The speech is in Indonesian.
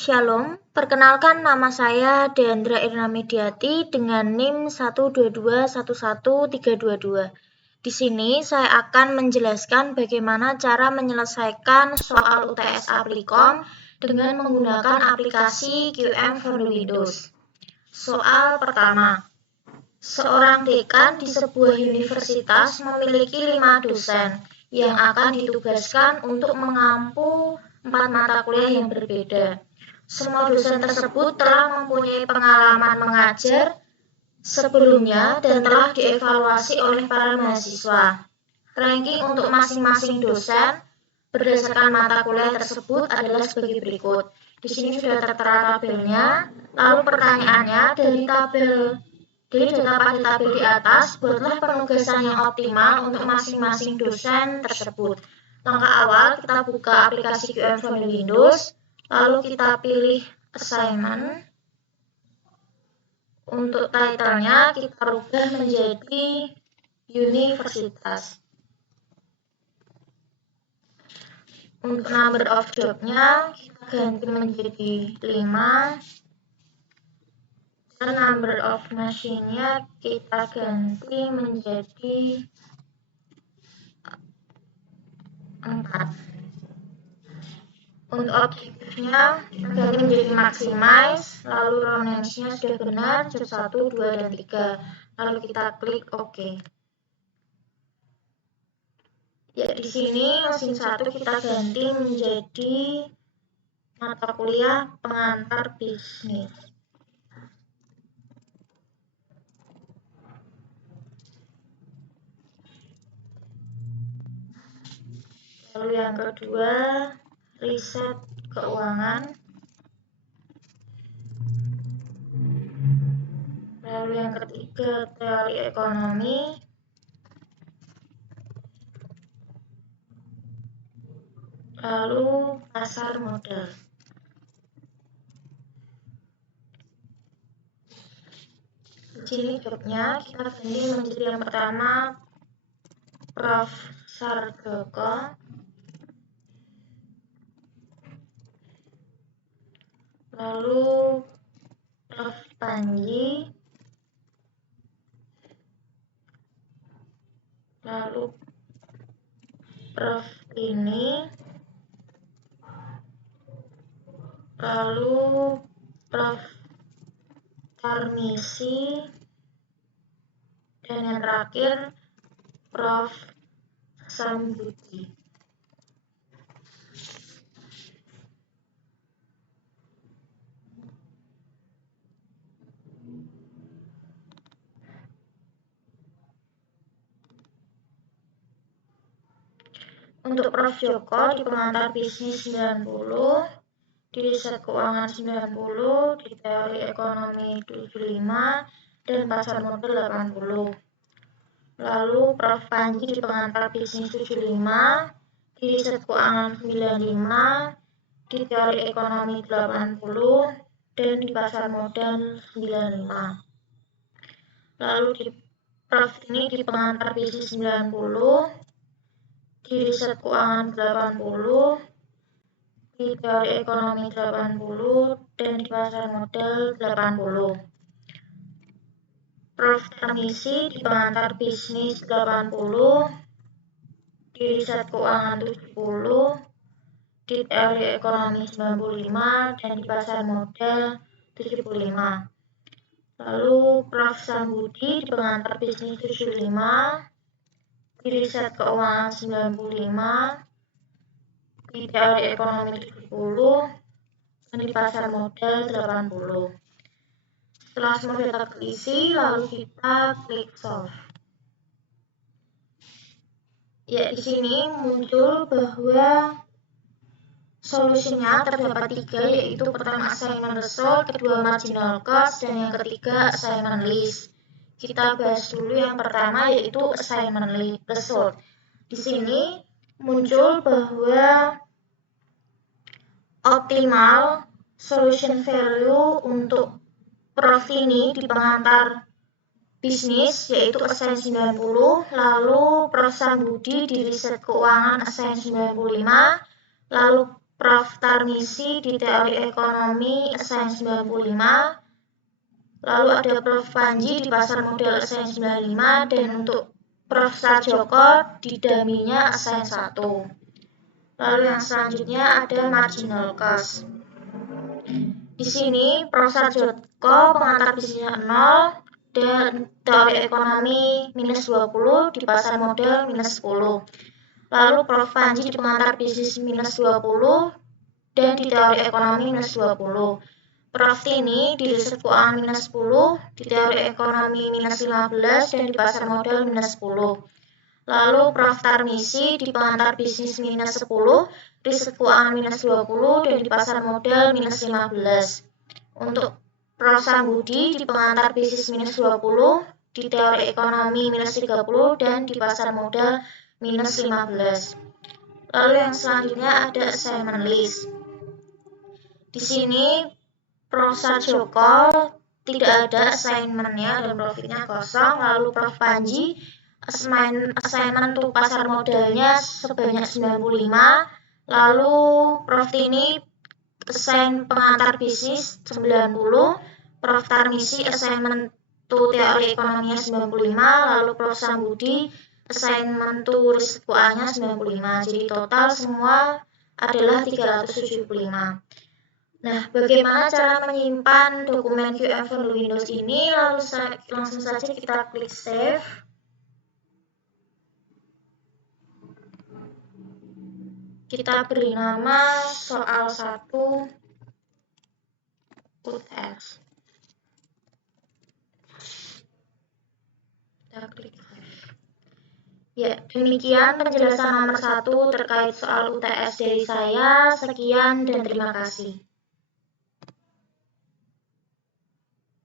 Shalom, perkenalkan nama saya Deandra Irna Mediati dengan NIM 122111322. Di sini saya akan menjelaskan bagaimana cara menyelesaikan soal UTS Applikom dengan menggunakan aplikasi QM for Windows. Soal pertama, seorang dekan di sebuah universitas memiliki 5 dosen yang akan ditugaskan untuk mengampu 4 mata kuliah yang berbeda. Semua dosen tersebut telah mempunyai pengalaman mengajar sebelumnya dan telah dievaluasi oleh para mahasiswa. Ranking untuk masing-masing dosen berdasarkan mata kuliah tersebut adalah sebagai berikut. Di sini sudah tertera tabelnya. Lalu pertanyaannya dari data pada tabel di atas, buatlah penugasan yang optimal untuk masing-masing dosen tersebut. Langkah awal, kita buka aplikasi QM for Windows. Lalu kita pilih assignment. Untuk title-nya kita rubah menjadi universitas. Untuk number of job-nya kita ganti menjadi 5. Dan number of machine-nya kita ganti menjadi 4. Untuk objektifnya kita ganti menjadi maximize, lalu row names-nya sudah benar, job 1, 2, dan 3. Lalu kita klik OK. Ya, di sini mesin 1 kita ganti menjadi mata kuliah pengantar bisnis. Lalu yang kedua, riset keuangan. Lalu yang ketiga, teori ekonomi. Lalu pasar modal. Di sini jobnya kita ganti menjadi yang pertama Prof. Sardoko. Lalu Prof. Panji. Lalu Prof. ini. Lalu Prof. Tarmisi. Dan yang terakhir Prof. Sambudi. Untuk Prof. Joko di pengantar bisnis 90, di riset keuangan 90, di teori ekonomi 75, dan pasar modal 80. Lalu Prof. Panji di pengantar bisnis 75, di riset keuangan 95, di teori ekonomi 80, dan di pasar modal 95. Lalu di Prof. ini di pengantar bisnis 90, di riset keuangan 80, di teori ekonomi 80, dan di pasar modal 80. Prof. Tarmisi di pengantar bisnis 80, di riset keuangan 70, di teori ekonomi 95, dan di pasar modal 75. Lalu Prof. Sambudi di pengantar bisnis 75, di riset keuangan 95, di teori ekonomi 70, dan di pasar modal 80. Setelah semua data terisi, lalu kita klik solve. Ya, di sini muncul bahwa solusinya terdapat 3, yaitu pertama assignment result, kedua marginal cost, dan yang ketiga assignment list. Kita bahas dulu yang pertama, yaitu assignment result. Di sini muncul bahwa optimal solution value untuk Prof. ini di pengantar bisnis yaitu assign 90, lalu Prof. Sambudi di riset keuangan assign 95, lalu Prof. Tarmizi di Teori Ekonomi Assign 95, lalu ada Prof. Panji di Pasar Modal Assign 95, dan untuk Prof. Sarjoko di Daminya Assign 1. Lalu yang selanjutnya ada Marginal Cost. Di sini Prof. Sarjoko pengantar bisnisnya 0 dan Teori Ekonomi minus 20, di Pasar Modal minus 10. Lalu Prof. Panji di pengantar bisnis minus 20 dan di Teori Ekonomi minus 20. Prof. Tini di riset keuangan minus 10, di Teori Ekonomi minus 15 dan di Pasar Modal minus 10. Lalu Prof. Tarmizi di pengantar bisnis minus 10, riset keuangan minus 20 dan di Pasar Modal minus 15. Untuk Prof. Sambudi di pengantar bisnis minus 20, di Teori Ekonomi minus 30 dan di Pasar Modal minus 15. Lalu yang selanjutnya ada assignment list. Di sini Prof. Sarjoko tidak ada assignment-nya dan profitnya kosong. Lalu Prof. Panji assignment untuk pasar modalnya sebanyak 95. Lalu Prof. Tini assign pengantar bisnis 90. Prof. Tarmizi assignment to teori ekonominya 95. Lalu Prof. Sambudi assignment to riset keuangannya 95. Jadi total semua adalah 375. Nah, bagaimana cara menyimpan dokumen QM Fondlu Windows ini? Langsung saja kita klik save. Kita beri nama soal 1 UTS. Kita klik save. Ya, demikian penjelasan nomor 1 terkait soal UTS dari saya. Sekian dan terima kasih.